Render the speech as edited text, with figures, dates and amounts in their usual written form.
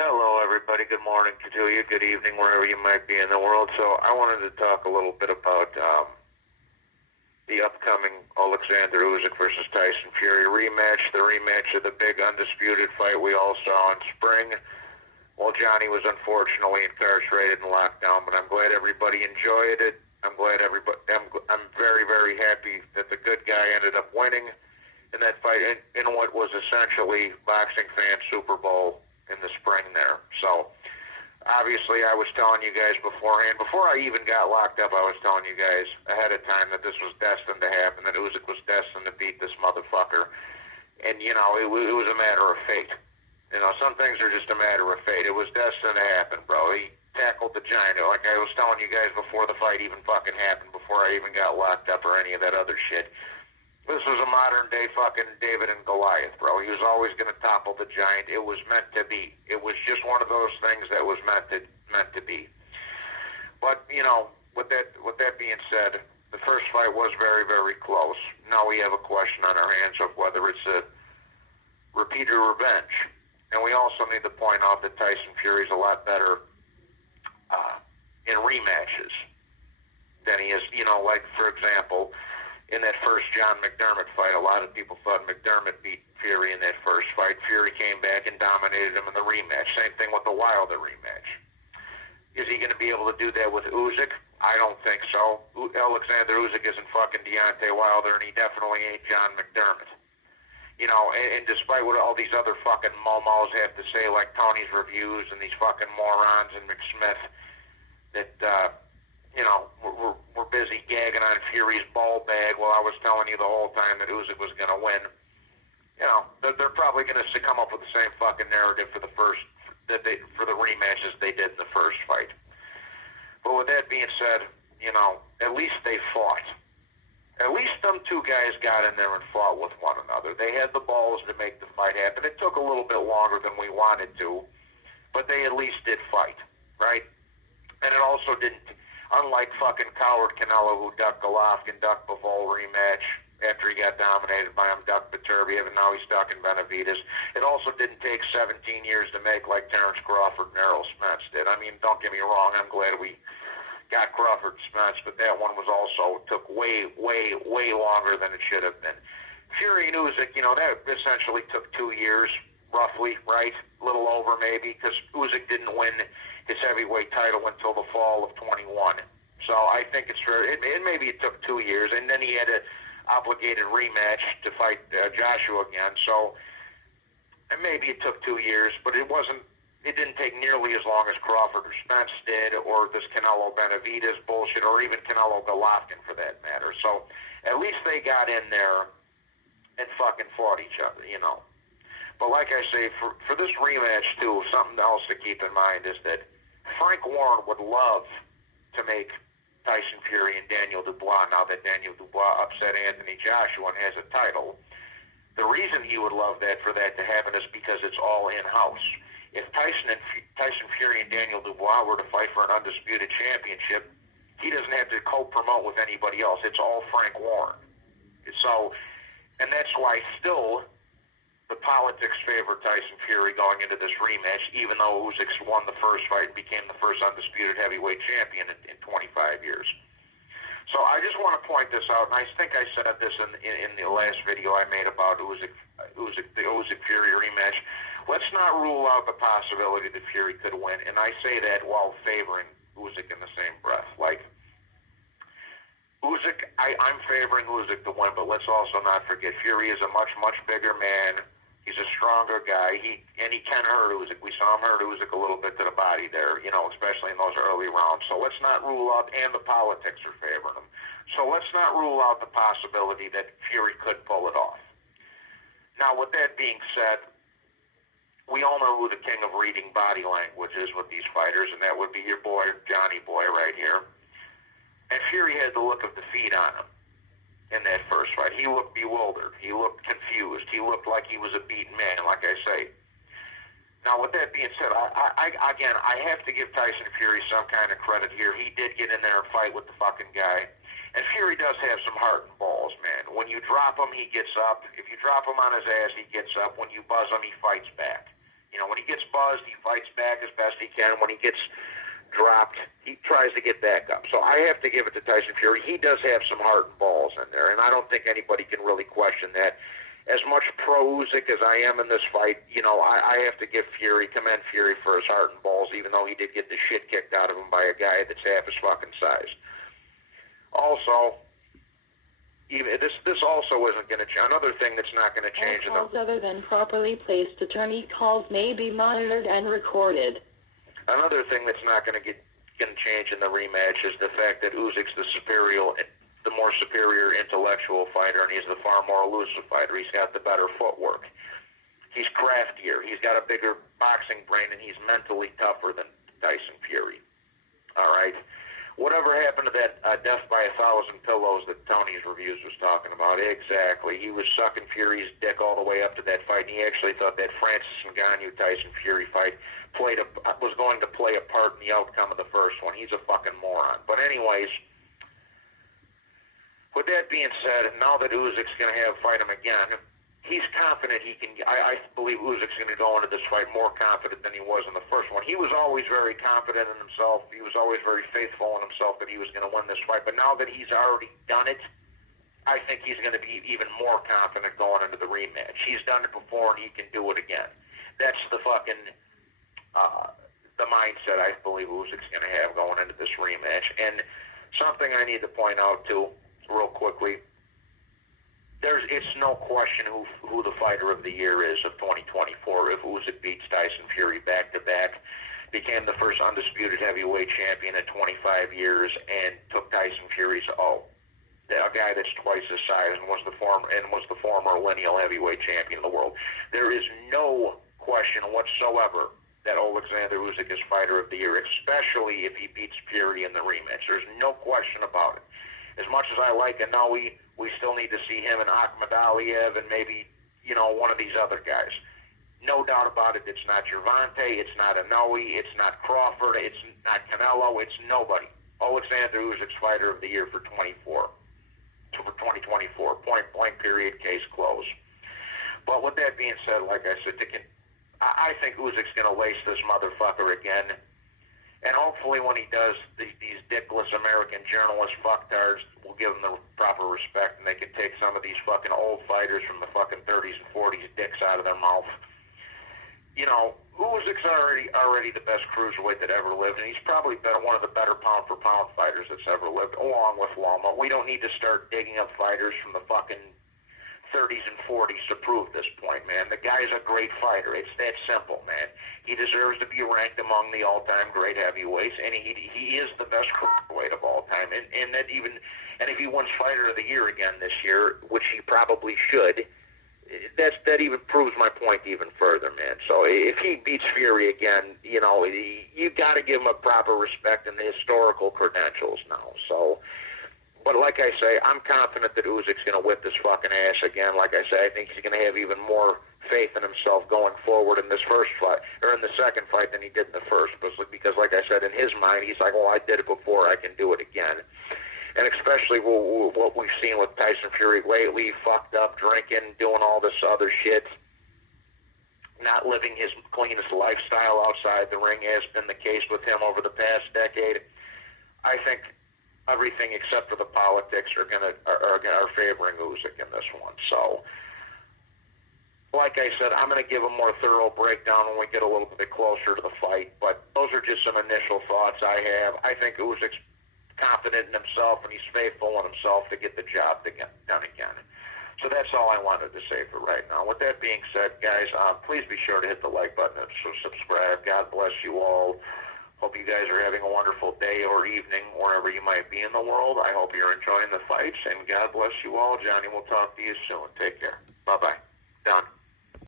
Hello, everybody. Good morning to you. Good evening, wherever you might be in the world. So I wanted to talk a little bit about the upcoming Alexander Usyk versus Tyson Fury rematch, the rematch of the big undisputed fight we all saw in spring. Well, Johnny was unfortunately incarcerated and locked down, but I'm glad everybody enjoyed it. I'm very, very happy that the good guy ended up winning in that fight in what was essentially boxing fan Super Bowl in the spring there. So obviously I was telling you guys beforehand, before I even got locked up, I was telling you guys ahead of time that this was destined to happen, that Usyk was destined to beat this motherfucker. And, you know, it was a matter of fate. You know, some things are just a matter of fate. It was destined to happen, bro. He tackled the giant. Like I was telling you guys before the fight even fucking happened, before I even got locked up or any of that other shit. This was a modern day fucking David and Goliath, bro. He was always going to topple the giant. It was meant to be. It was just one of those things that was meant to be. But, you know, with that being said, the first fight was very, very close. Now we have a question on our hands of whether it's a repeat or revenge. And we also need to point out that Tyson Fury is a lot better in rematches than he is, you know, like, for example, in that first John McDermott fight, a lot of people thought McDermott beat Fury in that first fight. Fury came back and dominated him in the rematch. Same thing with the Wilder rematch. Is he going to be able to do that with Usyk? I don't think so. Alexander Usyk isn't fucking Deontay Wilder, and he definitely ain't John McDermott. You know, and despite what all these other fucking momos have to say, like Tony's Reviews and these fucking morons and McSmith, that, you know, we're busy gagging on Fury's ball bag while I was telling you the whole time that Usyk was going to win. You know, they're probably going to come up with the same fucking narrative for the rematches they did in the first fight. But with that being said, you know, at least they fought. At least them two guys got in there and fought with one another. They had the balls to make the fight happen. It took a little bit longer than we wanted to, but they at least did fight, right? And it also didn't, unlike fucking coward Canelo who ducked Golovkin, ducked Bivol rematch after he got dominated by him, ducked Beterbiev, and now he's stuck in Benavidez. It also didn't take 17 years to make like Terrence Crawford and Errol Spence did. I mean, don't get me wrong, I'm glad we got Crawford and Spence, but that one was also took way, way, way longer than it should have been. Fury and Usyk, you know, that essentially took 2 years, roughly, right? A little over maybe, because Usyk didn't win his heavyweight title until the fall of 21. So I think it's fair. Maybe it took 2 years, and then he had an obligated rematch to fight Joshua again. So and maybe it took 2 years, but it didn't take nearly as long as Crawford or Spence did, or this Canelo Benavidez bullshit, or even Canelo Golovkin for that matter. So at least they got in there and fucking fought each other, you know. But like I say, for this rematch too, something else to keep in mind is that Frank Warren would love to make Tyson Fury and Daniel Dubois, now that Daniel Dubois upset Anthony Joshua and has a title. The reason he would love that for that to happen is because it's all in-house. If Tyson Fury and Daniel Dubois were to fight for an undisputed championship, he doesn't have to co-promote with anybody else. It's all Frank Warren. So, and that's why still the politics favor Tyson Fury going into this rematch, even though Usyk won the first fight and became the first undisputed heavyweight champion in 25 years. So I just want to point this out, and I think I said this in the last video I made about the Usyk-Fury rematch. Let's not rule out the possibility that Fury could win, and I say that while favoring Usyk in the same breath. Like, Usyk, I'm favoring Usyk to win, but let's also not forget Fury is a much, much bigger man. He's a stronger guy. He can hurt Usyk. We saw him hurt Usyk a little bit to the body there, you know, especially in those early rounds. So let's not rule out, and the politics are favoring him. So let's not rule out the possibility that Fury could pull it off. Now, with that being said, we all know who the king of reading body language is with these fighters, and that would be your boy, Johnny Boy, right here. And Fury had the look of defeat on him in that first fight. He looked bewildered. He looked confused. He looked like he was a beaten man, like I say. Now, with that being said, I have to give Tyson Fury some kind of credit here. He did get in there and fight with the fucking guy. And Fury does have some heart and balls, man. When you drop him, he gets up. If you drop him on his ass, he gets up. When you buzz him, he fights back. You when he gets buzzed, he fights back as best he can. When he gets dropped, he tries to get back up. So I have to give it to Tyson Fury. He does have some heart and balls in there, and I don't think anybody can really question that. As much pro Usyk as I am in this fight, I have to commend Fury for his heart and balls, even though he did get the shit kicked out of him by a guy that's half his fucking size. Also, this also isn't going to change. Another thing that's not going to change. All calls other than properly placed attorney calls may be monitored and recorded. Another thing that's not going to change in the rematch is the fact that Usyk's the more superior intellectual fighter, and he's the far more elusive fighter. He's got the better footwork. He's craftier. He's got a bigger boxing brain, and he's mentally tougher than Tyson Fury. All right? Whatever happened to that death by 1,000 pillows that Tony's reviews was talking about? Exactly. He was sucking Fury's dick all the way up to that fight, and he actually thought that Francis Ngannou-Tyson Fury fight was going to play a part in the outcome of the first one. He's a fucking moron. But anyways, with that being said, now that Usyk's going to fight him again, he's confident he can. I believe Usyk's going to go into this fight more confident than he was in the first one. He was always very confident in himself. He was always very faithful in himself that he was going to win this fight. But now that he's already done it, I think he's going to be even more confident going into the rematch. He's done it before, and he can do it again. That's the fucking the mindset I believe Usyk's going to have going into this rematch. And something I need to point out too, real quickly. It's no question who the fighter of the year is of 2024 if Usyk beats Tyson Fury back-to-back, became the first undisputed heavyweight champion in 25 years, and took Tyson Fury's a guy that's twice his size and was the former lineal heavyweight champion of the world. There is no question whatsoever that Alexander Usyk is fighter of the year, especially if he beats Fury in the rematch. There's no question about it. As much as I like Inoue, we still need to see him and Akhmed Aliyev and maybe, one of these other guys. No doubt about it, it's not Gervonta, it's not Inoue, it's not Crawford, it's not Canelo, it's nobody. Alexander Usyk's fighter of the year for 2024. Point blank, period, case closed. But with that being said, like I said, I think Usyk's going to lace this motherfucker again. And hopefully when he does, these dickless American journalist fucktards will give him the proper respect, and they can take some of these fucking old fighters from the fucking 30s and 40s dicks out of their mouth. Usyk's already the best cruiserweight that ever lived, and he's probably been one of the better pound-for-pound fighters that's ever lived, along with Loma. We don't need to start digging up fighters from the fucking 30s and 40s to prove this point, man. The guy's a great fighter. It's that simple, man. He deserves to be ranked among the all-time great heavyweights, and he is the best cruiserweight of all time. And if he wins Fighter of the Year again this year, which he probably should, that even proves my point even further, man. So if he beats Fury again, you got to give him a proper respect and the historical credentials now. So. But like I say, I'm confident that Usyk's going to whip this fucking ass again. Like I say, I think he's going to have even more faith in himself going forward in this first fight, or in the second fight, than he did in the first. Because like I said, in his mind, he's like, well, I did it before, I can do it again. And especially what we've seen with Tyson Fury lately, fucked up, drinking, doing all this other shit, not living his cleanest lifestyle outside the ring, has been the case with him over the past decade. I think everything except for the politics are favoring Usyk in this one. So, like I said, I'm going to give a more thorough breakdown when we get a little bit closer to the fight. But those are just some initial thoughts I have. I think Usyk's confident in himself, and he's faithful in himself to get the job done again. So that's all I wanted to say for right now. With that being said, guys, please be sure to hit the like button and subscribe. God bless you all. Hope you guys are having a wonderful day or evening wherever you might be in the world. I hope you're enjoying the fights, and God bless you all. Johnny will talk to you soon. Take care. Bye-bye. Done.